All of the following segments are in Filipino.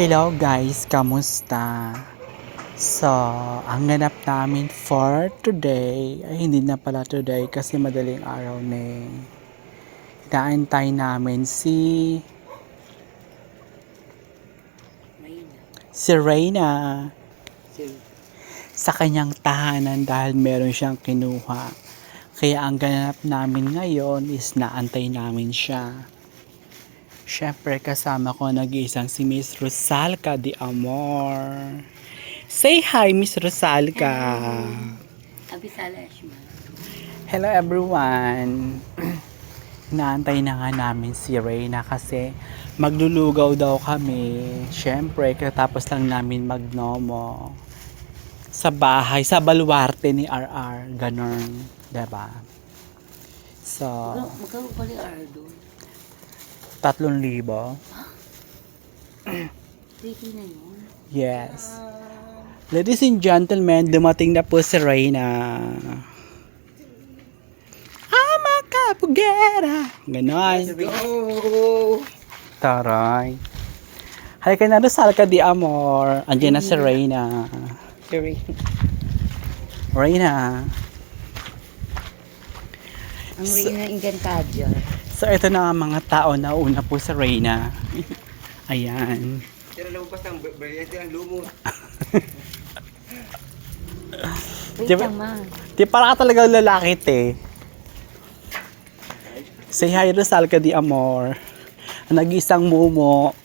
Hello guys, kamusta? So, ang ganap namin for today, ay hindi na pala today kasi madaling araw na eh. Inaantay namin si Reyna sa kanyang tahanan dahil meron siyang kinuha. Kaya ang ganap namin ngayon is naantay namin siya. Siyempre kasama ko nag-iisang si Miss Rosalca de Amor. Say hi, Miss Rosalca. Abisala Ashma. Hello everyone. Inaantay na nga namin si Reyna kasi maglulugaw daw kami. Siyempre, katapos lang namin magnomo. Sa bahay, sa baluarte ni RR. Ganon. Diba? So, Magkano pala yung Ardo? 3,000. Pretty na yun. Yes. Ladies and gentlemen, dumating na po si Reyna. Ama Kapugera. Ganon. Go! Taray. Halika na, Rosalca de Amor. Andiyan na si Reyna. Reyna. Ang Reyna Encantadia. So, ito na ang mga tao na una po sa Reyna. Ayan. Tira lumabas ng brilyante ng lumot. Wait lang ma. Di para ka talaga lalaki, te. Say hi, Rosalca de Amor. Nag-isang mumo.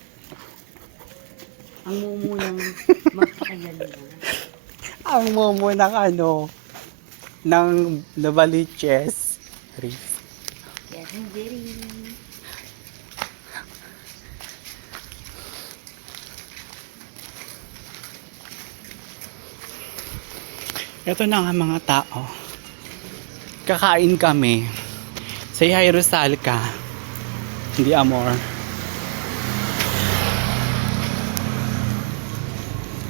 Ang mumu ng magpakayan mo. Ang mumo ng ng Novaliches. Yes, very. Ito na nga mga tao. Kakain kami. Say hi, Rosalca. Hindi Amor.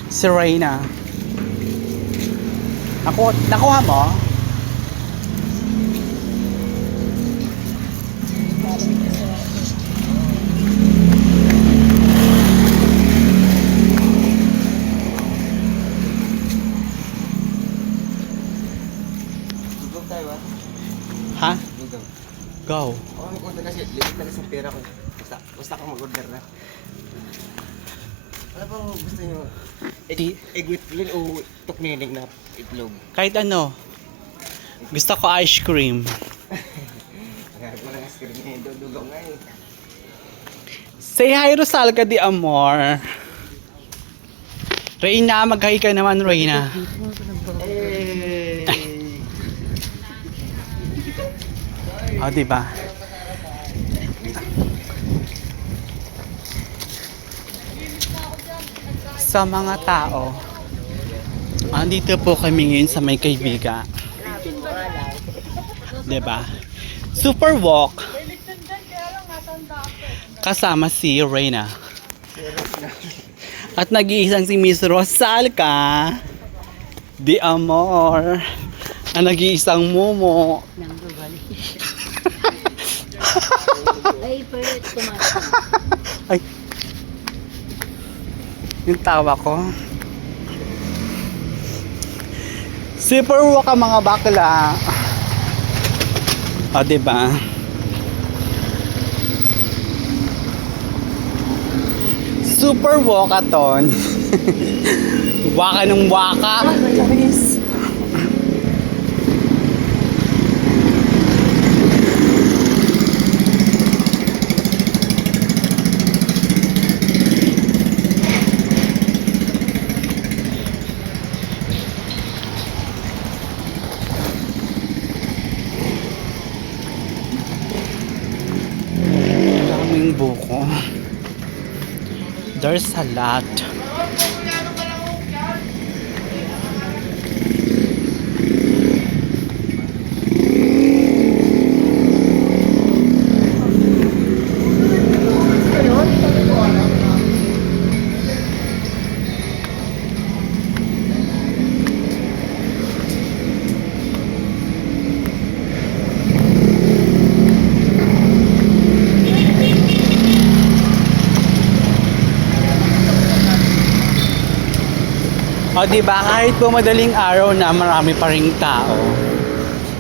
Si Reyna. Nakuha mo? Lugaw tayo ah. Ha? Lugaw. Go. Ako ang order kasi, limit lang isang pera ko. Basta ako mag-order na. Ano bang gusto nyo? Egg with flin o tuknining na itlog? Kahit ano. Gusto ko ice cream. Kaya ko lang ice cream eh. Lugaw nga eh. Say hi, Rosalca de Amor. Reyna, mag-hi ka naman, Reyna. Hey! O, diba? Sa mga tao, andito po kami ngayon sa may kaibigan. Diba? Super walk. Kasama si Reyna. At nag-iisang si Miss Rosalca de Amor. Ang nag-iisang mumo. Nang babali. Ay, pero tumasa. Ay. Yung tawa ko. Super walk ang mga bakla. O, diba? Super walkathon. Waka ng waka. Guys. Daming buko. There's a lot. O di ba kahit po madaling araw na marami pa ring tao.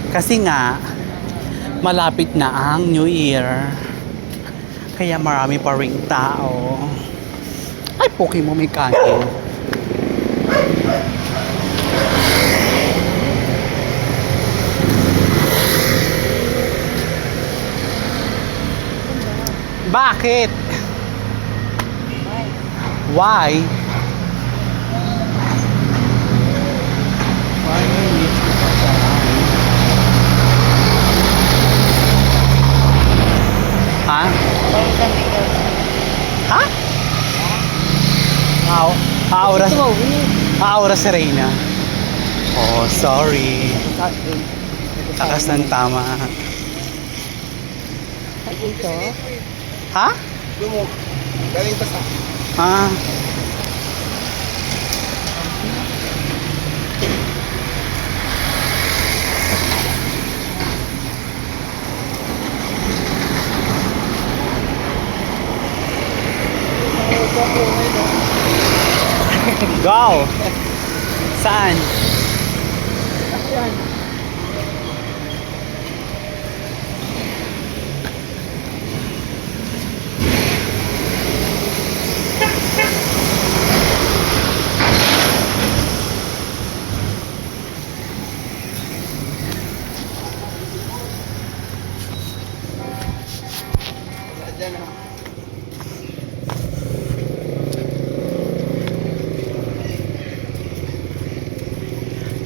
Kasi nga malapit na ang New Year. Kaya marami pa ring tao. Ay, poki mo may kanin. Bakit? Why? Why you need to Ha? Ha? Aura. Aura si Reyna. Oh, sorry. Takas ng tama. Ito? Ha? Galing pa sa... Ah. Go! Saan?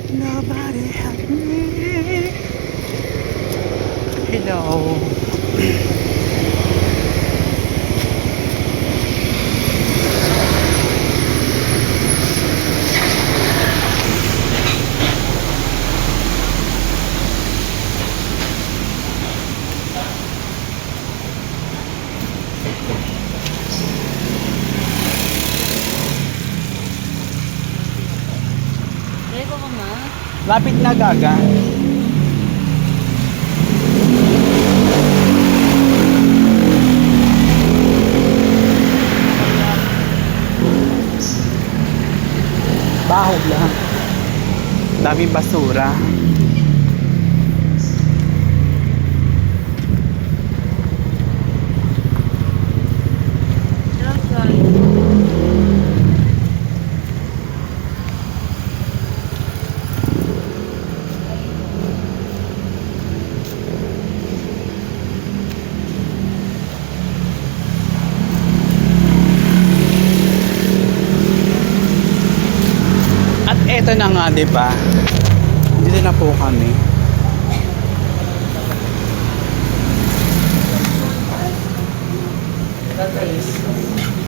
Nobody help me. Hello. Revo ka ma? Lapit na gaga. Bahog lang. Daming basura. At eto na nga, 'di ba? Dito na po kami. Guys,